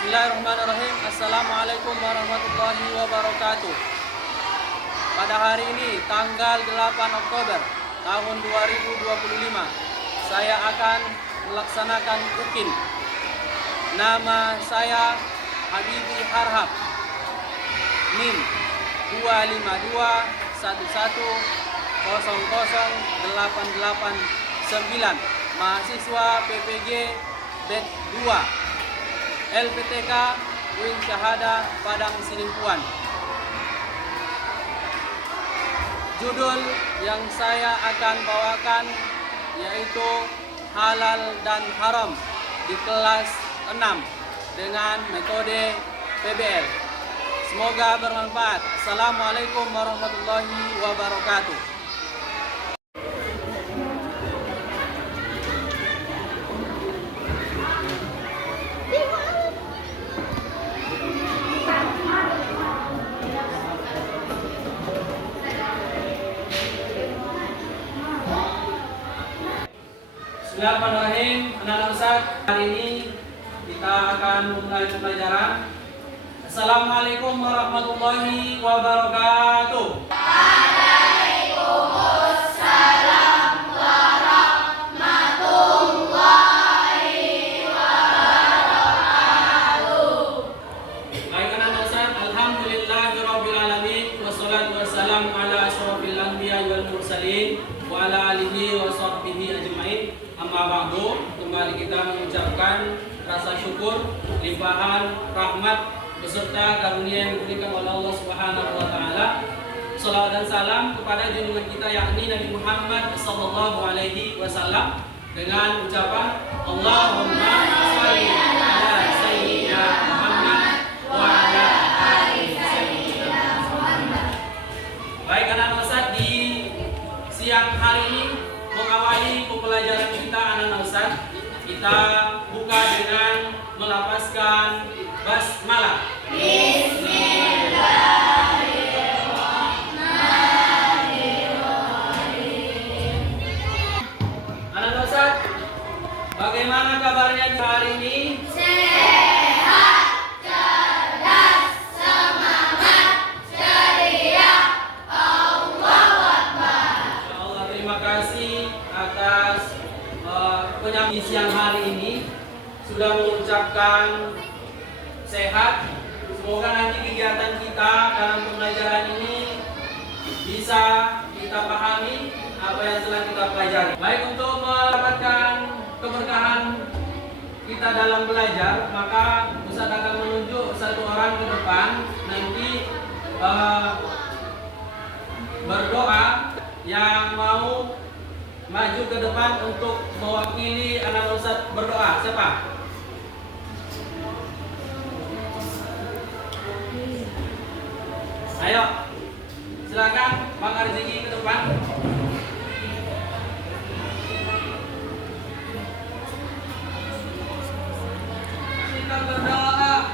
Bismillahirrahmanirrahim. Assalamualaikum warahmatullahi wabarakatuh. Pada hari ini tanggal 8 Oktober tahun 2025, saya akan melaksanakan UKIN. Nama saya Habibi Harhab, NIM 25211000889, mahasiswa PPG BED 2 LPTK Wing Syahada Padang Sinimpuan. Judul yang saya akan bawakan yaitu halal dan haram di kelas 6 dengan metode PBL. Semoga bermanfaat. Assalamualaikum warahmatullahi wabarakatuh. Bismillahirrahmanirrahim. Anak-anak Ustaz, hari ini kita akan memulai pembelajaran. Assalamualaikum warahmatullahi wabarakatuh. Waalaikumsalam warahmatullahi wabarakatuh. Baik anak-anak Ustaz, alhamdulillahirabbil alamin wassalatu wassalamu ala asyrofil anbiya'i wal mursalin wa ala alihi wa sahbihi ajmain. Amma ba'du, kembali kita mengucapkan rasa syukur, limpahan rahmat beserta karunia yang diberikan oleh Allah Subhanahu wa taala. Salawat dan salam kepada junjungan kita yakni Nabi Muhammad sallallahu alaihi wasallam dengan ucapan Allahumma shalli ala sayyidina Muhammad wa ala ali sayyidina Muhammad. Baik anak-anak Ustaz, di siang hari ini mengawali pembelajaran kita anak-anak Ustaz, kita buka dengan melafazkan basmalah. Bismillahirrahmanirrahim. Anak-anak Ustaz, bagaimana kabarnya di hari ini? Sehat, cerdas, semangat, ceria. Allahu Akbar. Insyaallah, terima kasih atas penyampaian siang hari ini sudah mengucapkan sehat. Semoga nanti kegiatan kita dalam pembelajaran ini bisa kita pahami apa yang telah kita pelajari. Baik, untuk mendapatkan keberkahan kita dalam belajar, maka Ustaz akan menunjuk satu orang ke depan nanti berdoa yang mau maju ke depan untuk mewakili anak Ustaz berdoa. Siapa? Ayo, silakan Bang Arziki ke depan. Kita berdoa.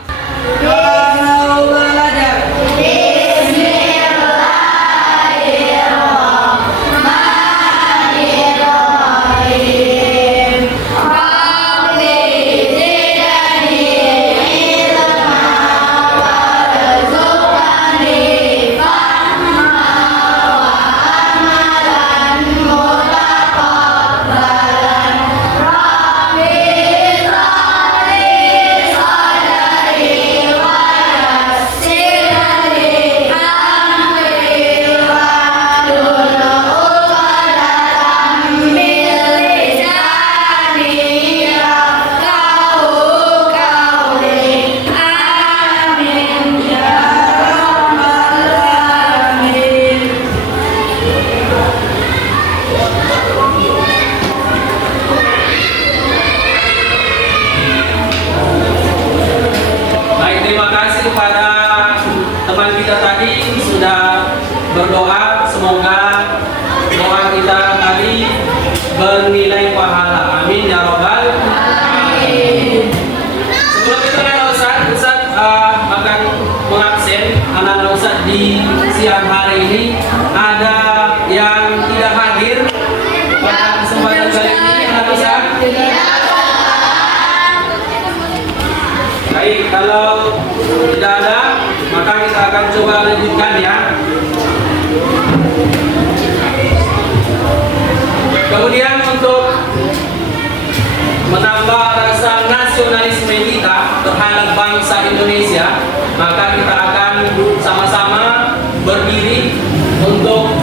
Berdoa, semoga doa kita tadi bernilai pahala. Amin ya robbal alamin. Sebelum itu anak Ustaz akan mengabsen anak Ustaz di siang hari ini. Ada yang tidak hadir pada kesempatan kali ini anak Ustaz. Baik. Baik, kalau tidak ada, maka kita akan coba lanjutkan ya. Kemudian untuk menambah rasa nasionalisme kita terhadap bangsa Indonesia, maka kita akan sama-sama berdiri untuk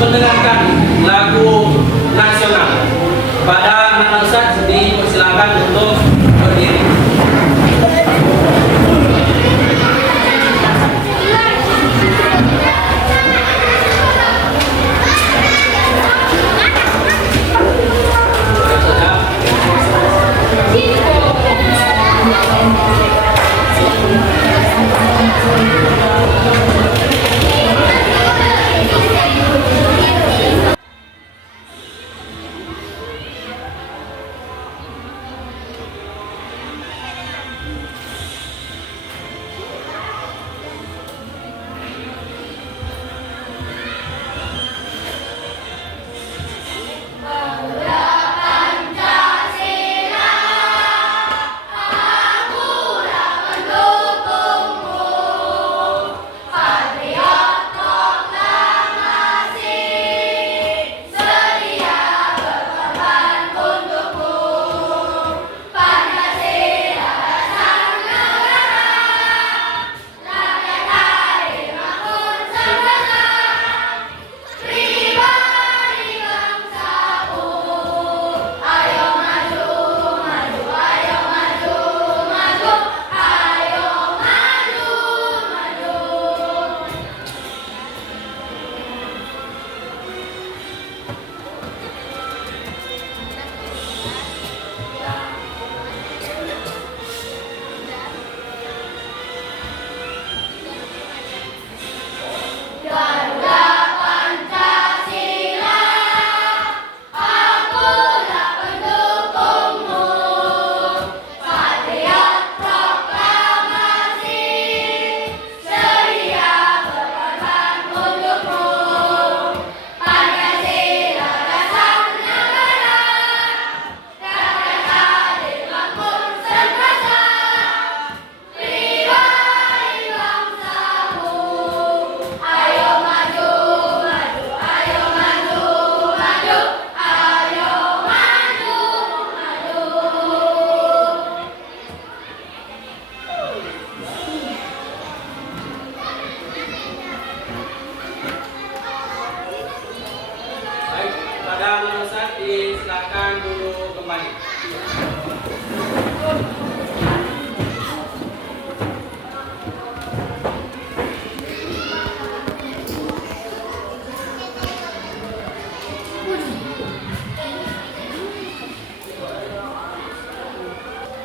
mendengarkan lagu nasional. Pada anak Ustaz dipersilakan untuk berdiri. Silakan dulu kembali.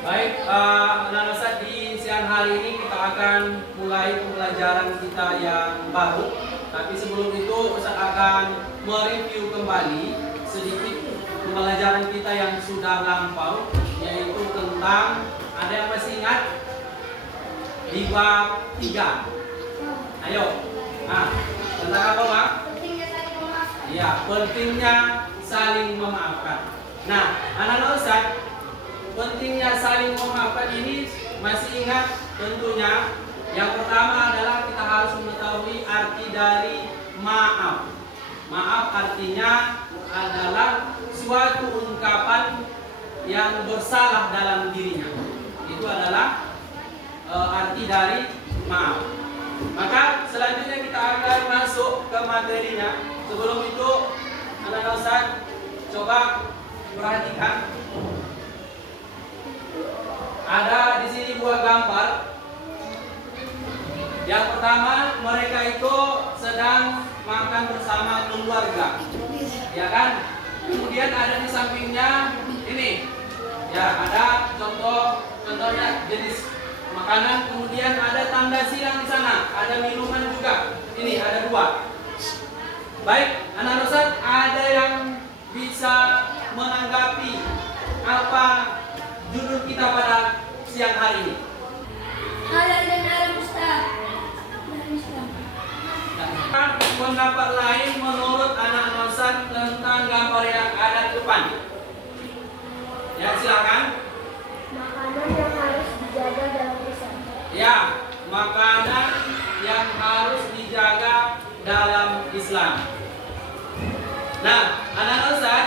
Baik, anak Ustaz, di siang hari ini kita akan mulai pembelajaran kita yang baru. Tapi sebelum itu Ustaz akan mereview kembali sedikit pembelajaran kita yang sudah lampau, yaitu tentang, ada yang masih ingat di bab 3. Ayo. Nah, tentang apa, Pak? Pentingnya saling memaafkan. Iya, pentingnya saling memaafkan. Nah, anak-anak Ustaz, pentingnya saling memaafkan ini masih ingat tentunya. Yang pertama adalah kita harus mengetahui arti dari maaf. Maaf artinya adalah suatu ungkapan yang bersalah dalam dirinya. Itu adalah arti dari maaf. Maka selanjutnya kita akan masuk ke materinya. Sebelum itu, anak-anak Ustaz, coba perhatikan. Ada di sini buah gambar. Yang pertama, mereka itu sedang makan bersama keluarga, ya kan? Kemudian ada di sampingnya ini, ya ada contohnya jenis makanan. Kemudian ada tanda silang di sana, ada minuman juga. Ini ada 2. Baik, anak Ustaz, ada yang bisa menanggapi apa judul kita pada siang hari ini? Halal dan haram, Ustaz. Pendapat lain menurut anak Ustaz tentang gambar yang ada di depan. Ya, silakan. Makanan yang harus dijadikan Ya, makanan yang harus dijaga dalam Islam. Nah, anak-anak Ustaz,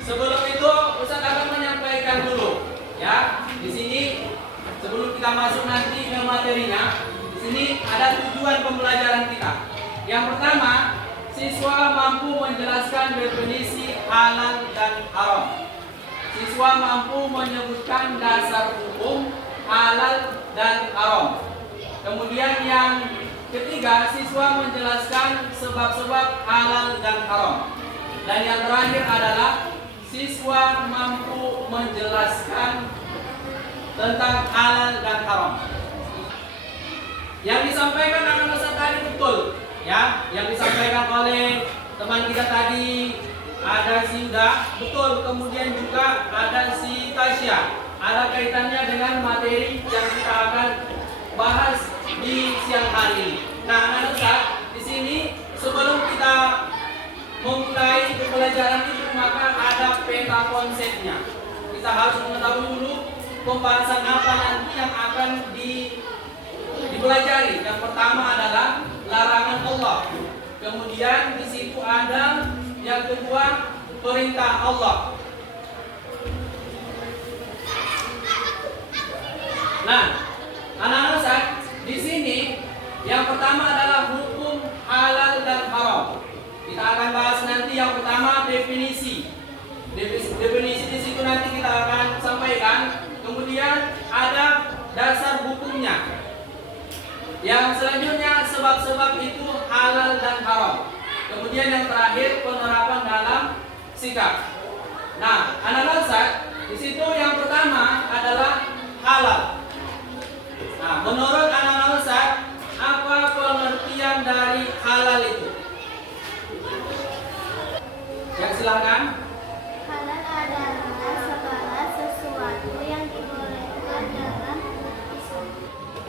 sebelum itu Ustaz akan menyampaikan dulu, ya. Di sini sebelum kita masuk nanti ke materinya, di sini ada tujuan pembelajaran kita. Yang pertama, siswa mampu menjelaskan definisi halal dan haram. Siswa mampu menyebutkan dasar hukum halal dan haram. Kemudian yang ketiga, siswa menjelaskan sebab-sebab halal dan haram. Dan yang terakhir adalah siswa mampu menjelaskan tentang halal dan haram. Yang disampaikan anak Ustaz tadi betul, ya. Yang disampaikan oleh teman kita tadi ada si Uda, betul. Kemudian juga ada si Tasya. Ada kaitannya dengan materi yang kita akan bahas di siang hari ini. Nah, anak Ustaz, di sini sebelum kita memulai pembelajaran itu maka ada peta konsepnya. Kita harus mengetahui dulu pembahasan apa nanti yang akan dipelajari. Yang pertama adalah larangan Allah. Kemudian di situ ada yang kedua perintah Allah. Nah, anak-anak Ustaz, di sini yang pertama adalah hukum halal dan haram. Kita akan bahas nanti yang pertama definisi. Definisi di situ nanti kita akan sampaikan. Kemudian ada dasar hukumnya. Yang selanjutnya sebab-sebab itu halal dan haram. Kemudian yang terakhir penerapan dalam sikap. Nah, anak-anak Ustaz, di situ yang pertama adalah halal. Nah, menurut anak-anak Ustaz, apa pengertian dari halal itu? Ya, silakan. Halal adalah segala sesuatu yang dibolehkan dalam Islam.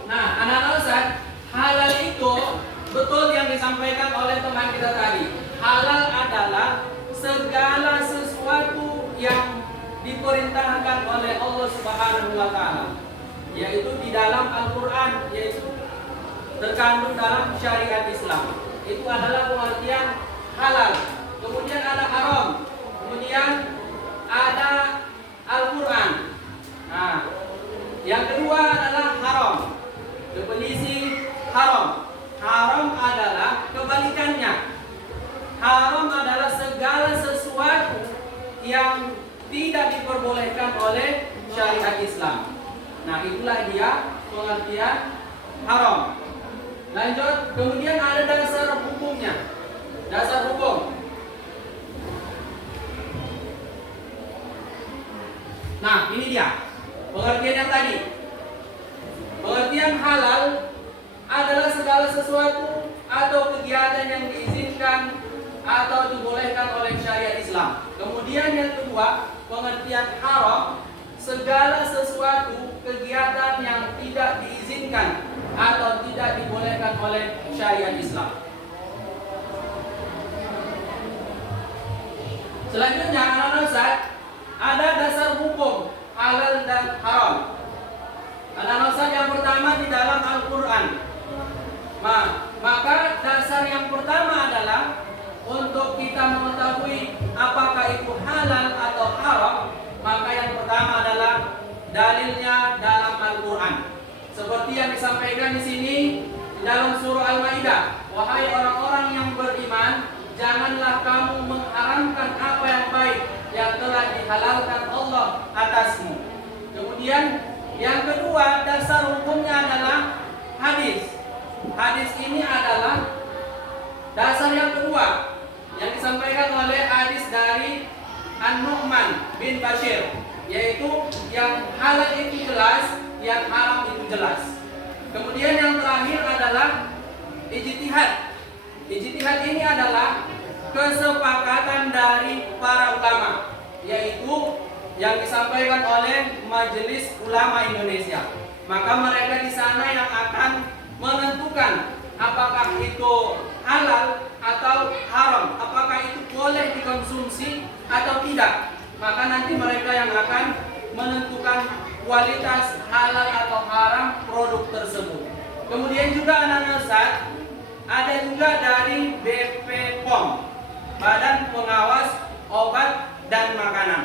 Nah, anak-anak Ustaz, halal itu betul yang disampaikan oleh teman kita tadi. Halal adalah segala sesuatu yang diperintahkan oleh Allah Subhanahu wa taala, yaitu di dalam Al-Qur'an, yaitu terkandung dalam syariat Islam. Itu adalah pengertian halal. Kemudian ada haram. Kemudian ada Al-Qur'an. Nah, yang kedua adalah haram. Definisi haram. Haram adalah kebalikannya. Haram adalah segala sesuatu yang tidak diperbolehkan oleh syariat Islam. Nah, itulah dia pengertian haram. Lanjut, kemudian ada dasar hukumnya. Dasar hukum. Nah, ini dia pengertian yang tadi. Pengertian halal adalah segala sesuatu atau kegiatan yang diizinkan atau dibolehkan oleh syariat Islam. Kemudian yang kedua, pengertian haram, segala sesuatu kegiatan yang tidak diizinkan atau tidak dibolehkan oleh syariat Islam. Selanjutnya, anak-anak Ustaz, ada dasar hukum halal dan haram. Anak-anak Ustaz, yang pertama di dalam Al-Qur'an. Maka dasar yang pertama adalah untuk kita mengetahui apakah itu halal atau haram, maka yang pertama adalah dalilnya dalam Al-Qur'an. Seperti yang disampaikan di sini di dalam surah Al-Maidah, wahai orang-orang yang beriman, janganlah kamu mengharamkan apa yang baik yang telah dihalalkan Allah atasmu. Kemudian yang kedua, dasar hukumnya adalah hadis. Hadis ini adalah dasar yang kedua yang disampaikan oleh hadis dari An-Nu'man bin Bashir, yaitu yang halal itu jelas, yang haram itu jelas. Kemudian yang terakhir adalah ijtihad. Ijtihad ini adalah kesepakatan dari para ulama, yaitu yang disampaikan oleh Majelis Ulama Indonesia. Maka mereka di sana yang akan menentukan apakah itu halal atau haram, apakah itu boleh dikonsumsi atau tidak. Maka nanti mereka yang akan menentukan kualitas halal atau haram produk tersebut. Kemudian juga anak-anak Ustaz, ada juga dari BP POM, Badan Pengawas Obat dan Makanan.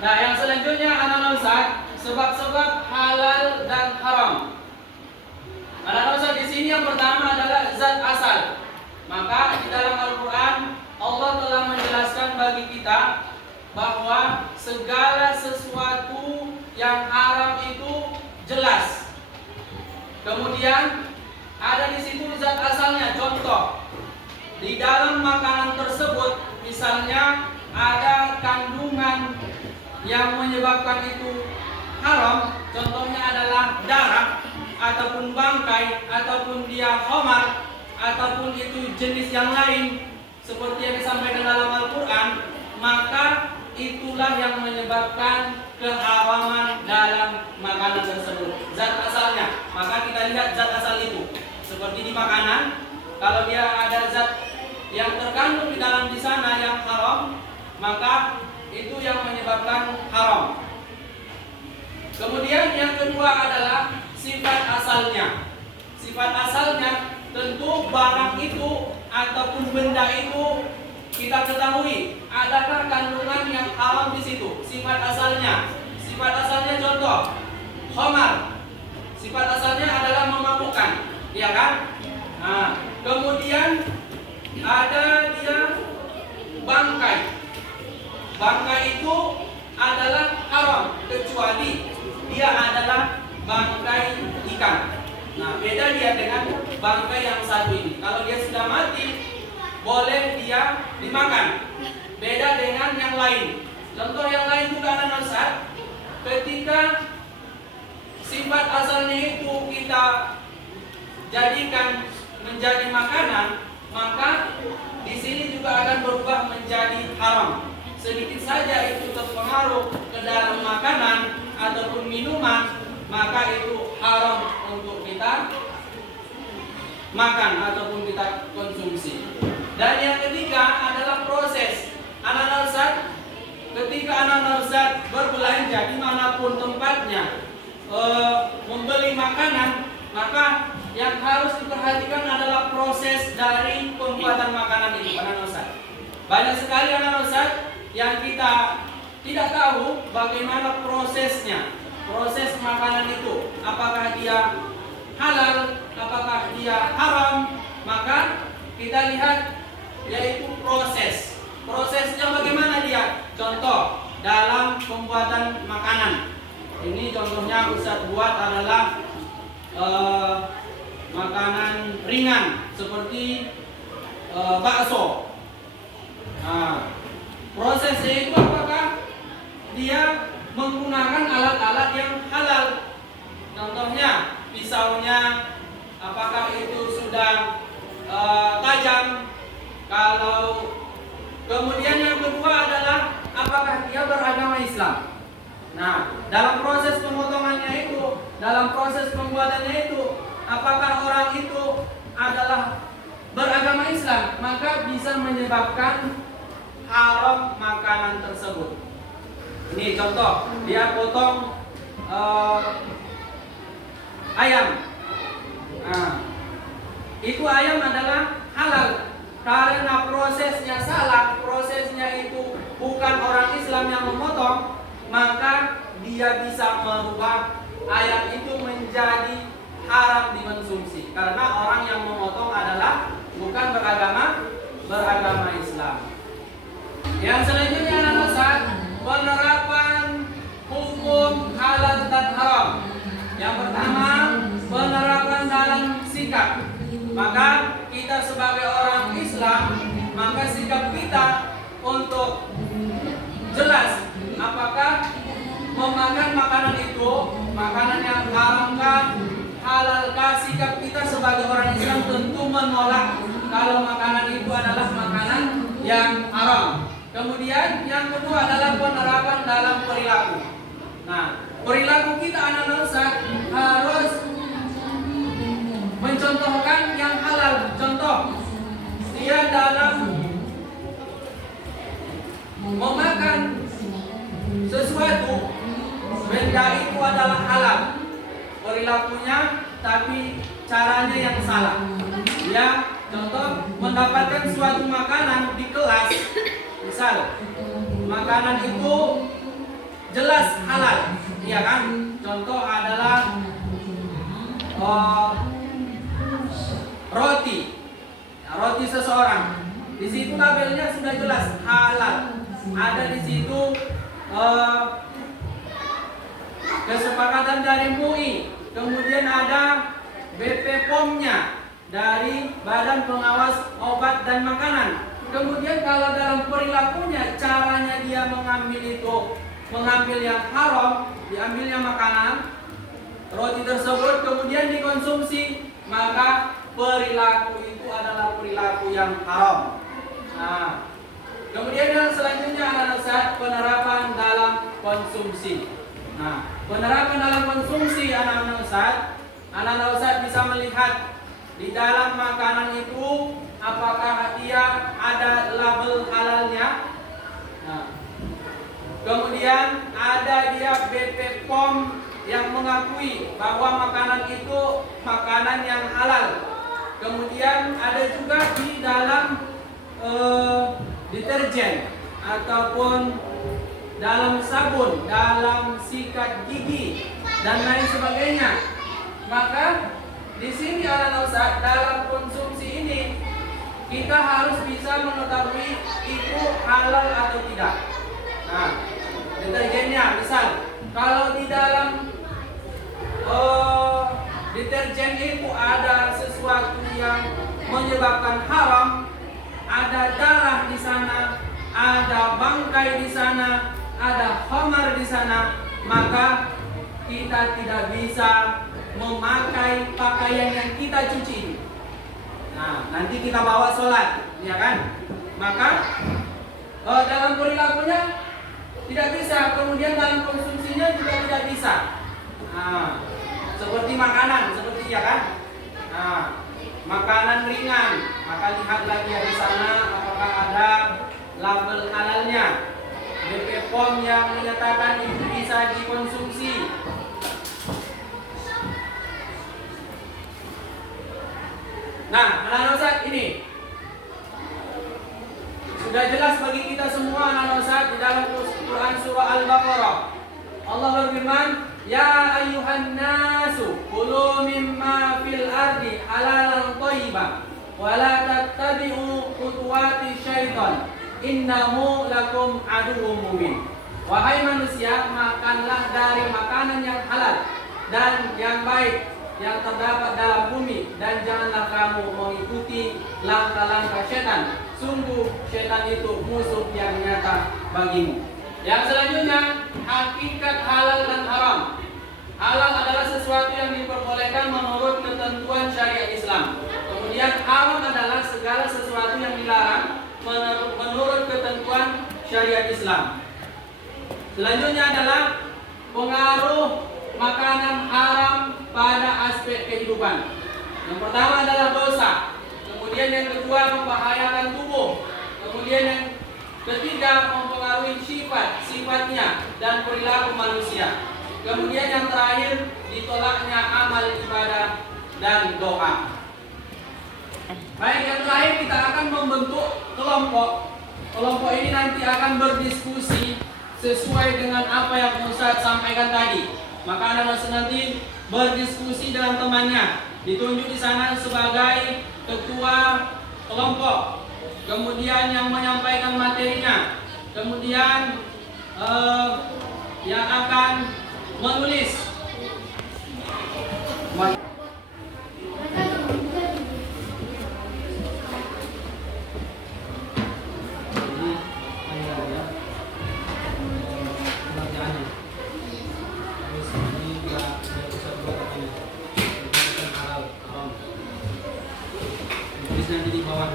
Nah, yang selanjutnya anak-anak Ustaz, sebab-sebab halal dan haram. Anak-anak Ustaz, di sini yang pertama adalah zat asal. Maka di dalam Al-Quran Allah telah menjelaskan bagi kita bahwa segala sesuatu yang haram itu jelas. Kemudian ada di situ zat asalnya. Contoh, di dalam makanan tersebut misalnya ada kandungan yang menyebabkan itu haram. Contohnya adalah darah, ataupun bangkai, ataupun dia khamar, ataupun itu jenis yang lain seperti yang disampaikan dalam Al-Quran, maka itulah yang menyebabkan keharaman dalam makanan tersebut. Zat asalnya, maka kita lihat zat asal itu. Seperti di makanan, kalau dia ada zat yang terkandung di sana yang haram, maka itu yang menyebabkan haram. Kemudian yang kedua adalah sifat asalnya. Sifat asalnya tentu barang itu ataupun benda itu kita ketahui adakah kandungan yang haram di situ. Sifat asalnya contoh khamar. Sifat asalnya adalah memabukkan, ya kan? Nah, kemudian ada dia bangkai. Bangkai itu adalah haram kecuali dia adalah bangkai ikan. Nah, beda dia dengan bangkai yang satu ini. Kalau dia sudah mati, boleh dia dimakan. Beda dengan yang lain. Contoh yang lain juga anak Ustaz, ketika sifat asalnya itu kita jadikan menjadi makanan, maka di sini juga akan berubah menjadi haram. Sedikit saja itu terpengaruh ke dalam makanan ataupun minuman, maka itu haram untuk kita makan ataupun kita konsumsi. Dan yang ketiga adalah proses. Anak-anak Ustaz, ketika anak-anak Ustaz berbelanja dimanapun tempatnya, membeli makanan, maka yang harus diperhatikan adalah proses dari pembuatan makanan itu, anak-anak Ustaz. Banyak sekali anak-anak Ustaz yang kita tidak tahu bagaimana prosesnya. Proses makanan itu, apakah dia halal, apakah dia haram, maka kita lihat yaitu proses. Prosesnya bagaimana dia? Contoh dalam pembuatan makanan. Ini contohnya Ustaz buat adalah makanan ringan seperti bakso. Nah, prosesnya itu apakah dia menggunakan alat-alat yang halal? Contohnya pisaunya, apakah itu sudah tajam? Kalau kemudian yang kedua adalah apakah dia beragama Islam? Nah, dalam proses pemotongannya itu, dalam proses pembuatannya itu, apakah orang itu adalah beragama Islam? Maka bisa menyebabkan haram makanan tersebut. Ini contoh, dia potong ayam. Nah, itu ayam adalah halal karena prosesnya salah, prosesnya itu bukan orang Islam yang memotong, maka dia bisa merubah ayam itu menjadi haram dikonsumsi karena orang yang memotong adalah bukan beragama Islam. Yang selanjutnya adalah Ustaz, penerapan hukum halal dan haram. Yang pertama, penerapan dalam sikap. Maka kita sebagai orang Islam, maka sikap kita untuk jelas apakah memakan makanan itu makanan yang haramkah, halalkah. Sikap kita sebagai orang Islam tentu menolak kalau makanan itu adalah makanan yang haram. Kemudian yang kedua adalah penerapan dalam perilaku. Nah, perilaku kita anak-anak Ustaz harus mencontohkan yang halal. Contoh, dia dalam memakan sesuatu benda itu adalah halal perilakunya, tapi caranya yang salah. Ya, contoh mendapatkan suatu makanan di kelas, misal makanan itu jelas halal, ya kan? Contoh adalah roti, roti seseorang. Di situ labelnya sudah jelas halal. Ada di situ kesepakatan dari MUI, kemudian ada BP POM-nya dari Badan Pengawas Obat dan Makanan. Kemudian kalau dalam perilakunya, caranya dia mengambil yang haram, diambilnya makanan roti tersebut kemudian dikonsumsi, maka perilaku itu adalah perilaku yang haram. Nah, kemudian yang selanjutnya adalah penerapan dalam konsumsi. Nah, penerapan dalam konsumsi anak-anak Ustaz bisa melihat di dalam makanan itu apakah dia ada label halalnya. Nah, kemudian ada dia BP POM yang mengakui bahwa makanan itu makanan yang halal. Kemudian ada juga di dalam deterjen ataupun dalam sabun, dalam sikat gigi dan lain sebagainya. Maka di sini anak-anak Ustaz, dalam konsumsi ini kita harus bisa mengetahui itu halal atau tidak. Nah, deterjennya misal kalau di dalam deterjen itu ada sesuatu yang menyebabkan haram, ada darah di sana, ada bangkai di sana, ada khamar di sana, maka kita tidak bisa memakai pakaian yang kita cuci. Nah, nanti kita bawa sholat, ya kan? Maka dalam perilakunya tidak bisa, kemudian dalam konsumsinya juga tidak bisa. Nah, seperti makanan, seperti ya kan? Nah, makanan ringan, maka lihat lagi di sana apakah ada label halalnya. BP POM yang menyatakan itu bisa dikonsumsi. Nah, anak-anak Ustaz, ini sudah jelas bagi kita semua anak-anak Ustaz di dalam Quran surah Al-Baqarah. Allah berfirman, "Ya ayyuhan nasu kulu mimma fil ardi halalan thayyiban wa la tattabi'u khutuwati syaitan innahu lakum aduwwum mubin." Wahai manusia, makanlah dari makanan yang halal dan yang baik yang terdapat dalam bumi, dan janganlah kamu mengikuti langkah-langkah setan. Sungguh setan itu musuh yang nyata bagimu. Yang selanjutnya, hakikat halal dan haram. Halal adalah sesuatu yang diperbolehkan menurut ketentuan syariat Islam. Kemudian haram adalah segala sesuatu yang dilarang menurut ketentuan syariat Islam. Selanjutnya adalah pengaruh makanan haram pada aspek kehidupan. Yang pertama adalah dosa. Kemudian yang kedua membahayakan tubuh. Kemudian yang ketiga mempengaruhi sifatnya dan perilaku manusia. Kemudian yang terakhir ditolaknya amal ibadah dan doa. Baik, yang terakhir kita akan membentuk kelompok. Kelompok ini nanti akan berdiskusi sesuai dengan apa yang Ustaz sampaikan tadi. Maka anak-anak nanti berdiskusi dengan temannya, ditunjuk di sana sebagai ketua kelompok, kemudian yang menyampaikan materinya, kemudian yang akan menulis. Nanti di bawah.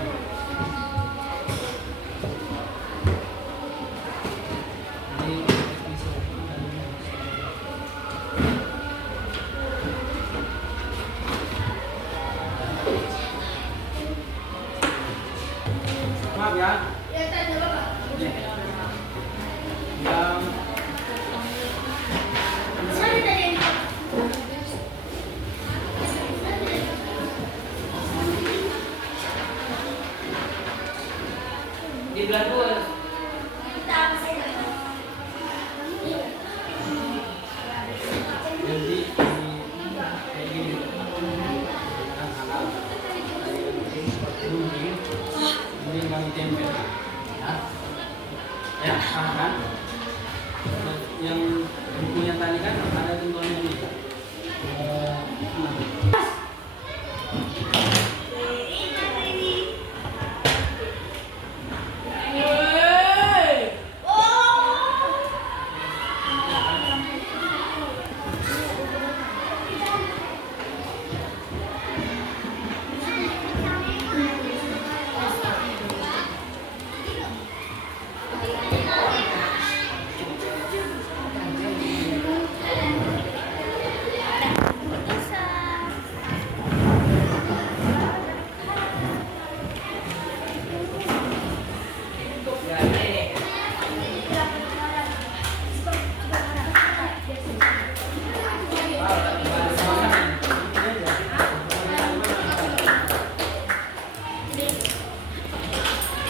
Maaf ya. Yang Di belakang. Jadi kayak gini. Ini kami tempel. Ya, kan? Yang buku yang tadi kan ada tentuannya ini.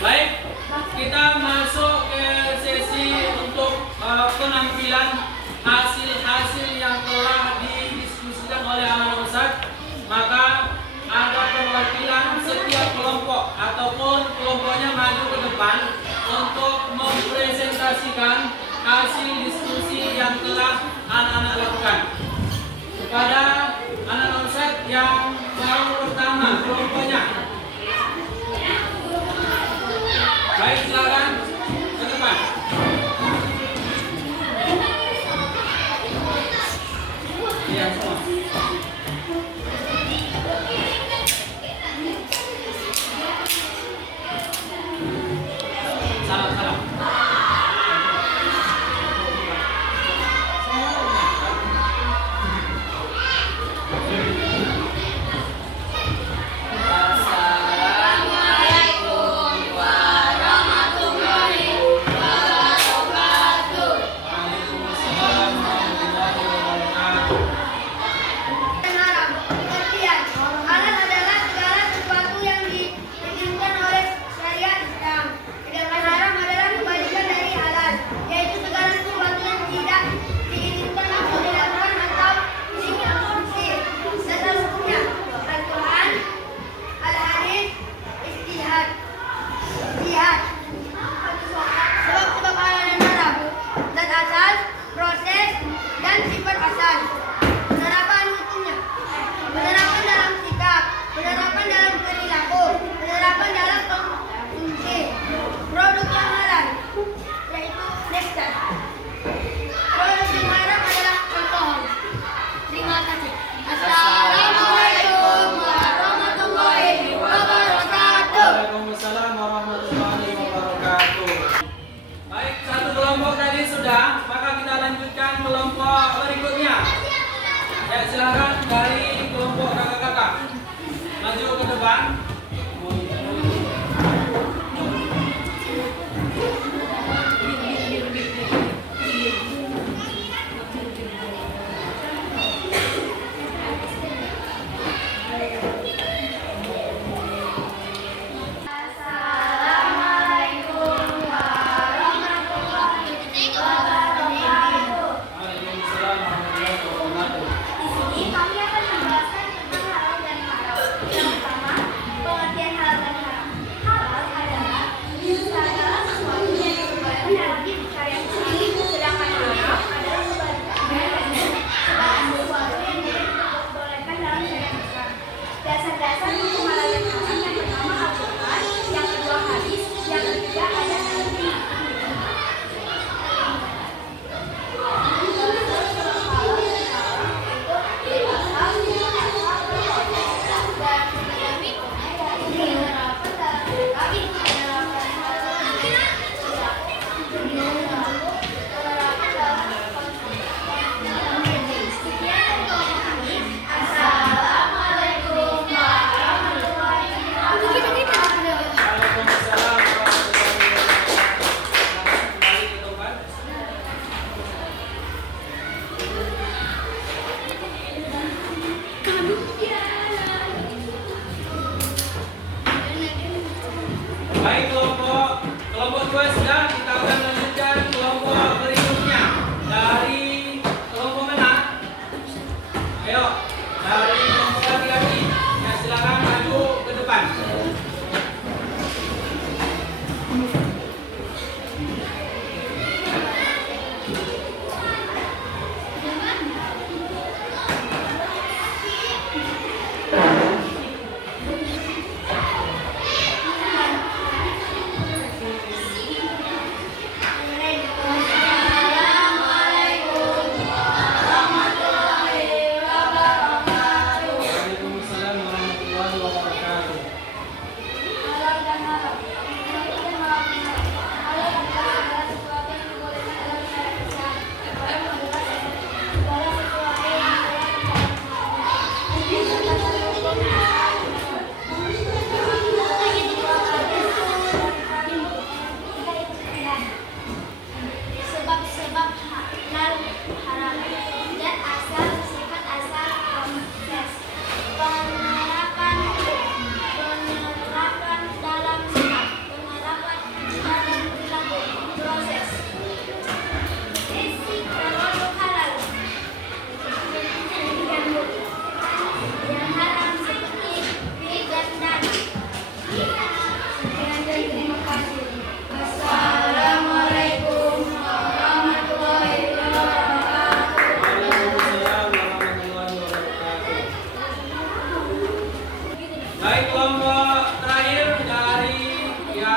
Baik, kita masuk ke sesi untuk penampilan hasil-hasil yang telah didiskusikan oleh anak-anak Ustaz. Maka ada perwakilan setiap kelompok ataupun kelompoknya maju ke depan untuk mempresentasikan hasil diskusi yang telah anak-anak lakukan. Kepada anak-anak Ustaz yang pertama kelompoknya. Baik, silakan ke depan. Iya, semua. Salam. Assalamualaikum warahmatullahi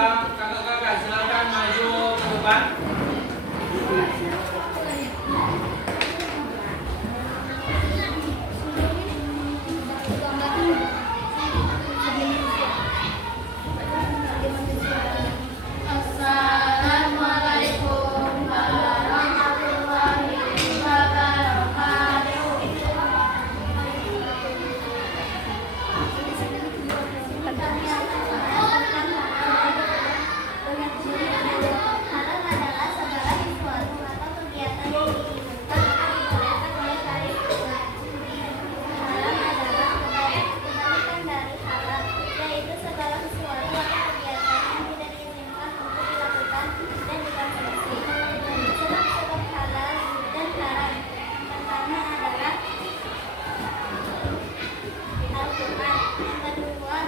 kakak-kakak silakan maju ke depan. Assalamualaikum warahmatullahi wabarakatuh. Halal adalah segala sesuatu atau kegiatan yang diinginkan atau dibolehkan oleh syariat. Haram adalah kebalikan dari halal, yaitu segala sesuatu atau kegiatan yang tidak diizinkan untuk dilakukan dan dikonsumsi. Sebab-sebab halal dan haram pertama adalah Al-Quran. Yang kedua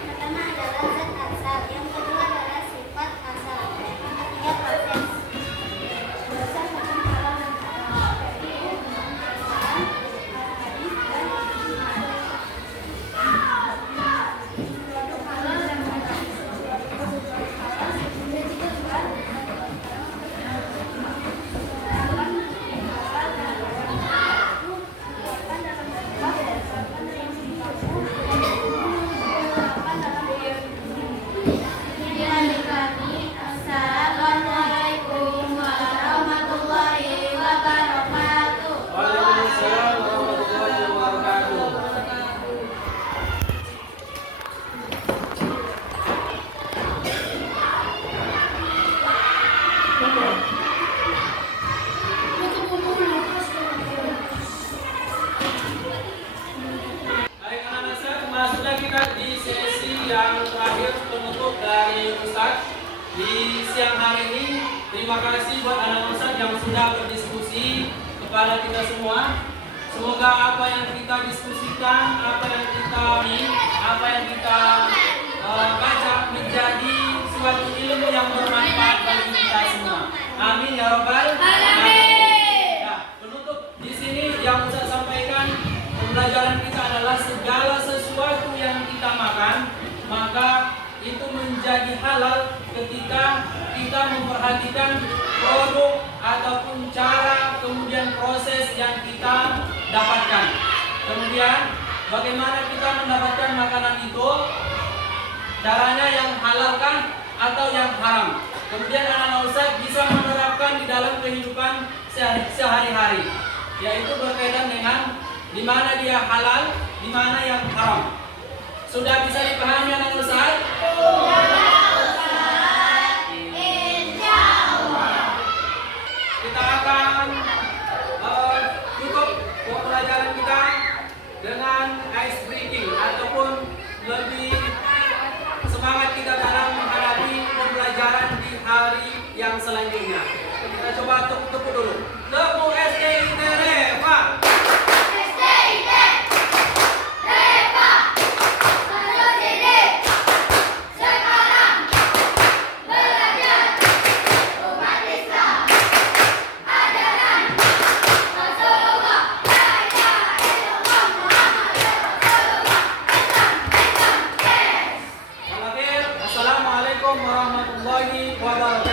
pertama adalah zat asal. Yang kedua adalah sifat asal. Yang ketiga proses. Dasar hukum halal dan haram. Al-Quran, Al-Hadis, dan produk halal dan haram. Assalamualaikum warahmatullahi wabarakatuh. Waalaikumsalam warahmatullahi wabarakatuh. Baik anak-anak saya, sudah kita di sesi yang terakhir penutup dari Ustadz di siang hari ini. Terima kasih buat anak-anak Ustadz yang sudah berdiskusi kepada kita semua. Semoga apa yang kita diskusikan, apa yang kita baca menjadi suatu ilmu yang bermanfaat bagi kita semua. Amin ya robbal alamin. Nah, penutup di sini yang saya sampaikan, pembelajaran kita adalah segala sesuatu yang kita makan, maka itu menjadi halal ketika kita memperhatikan produk ataupun cara, kemudian proses yang kita dapatkan. Kemudian bagaimana kita mendapatkan makanan itu, caranya yang halalkah atau yang haram. Kemudian anak-anak Ustadz bisa menerapkan di dalam kehidupan sehari-hari, yaitu berkaitan dengan di mana dia halal, di mana yang haram. Sudah bisa dipahami anak-anak Ustadz? Kita akan tutup pembelajaran kita dengan ice breaking ataupun lebih semangat kita dalam menghadapi pembelajaran di hari yang selanjutnya. Kita coba tepuk dulu. Tepuk SDIT Reva. Assalamualaikum warahmatullahi wabarakatuh.